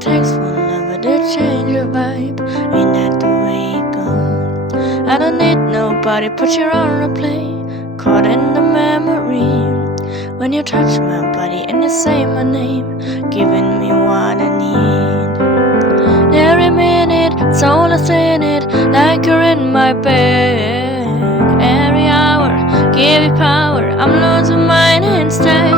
it takes one lover to change your vibe. Ain't that the way it goes? I don't need nobody, put you on replay. Caught in the memory when you touch my body and you say my name, giving me what I need. Every minute, soul is in it, like you're in my bed. Every hour, give you power, I'm losing mine instead.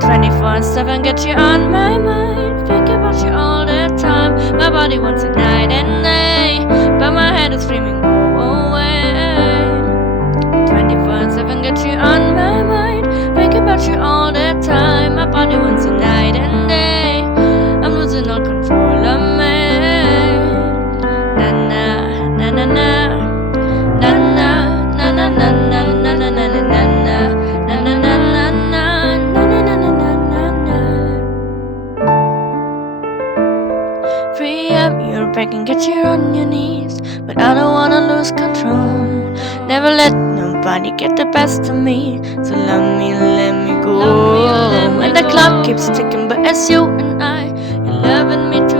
24/7, get you on my mind, think about you all the time. My body wants it night and day, but my head is screaming, go away. 24/7, get you on my mind, think about you all the time. My body wants it night and day, I'm losing all control of me. Na na na na na na na na na na na na na na na na na na. Free up your back and get you on your knees, but I don't wanna lose control. Never let nobody get the best of me, so let me go. And the clock keeps ticking, but it's you and I, you're loving me too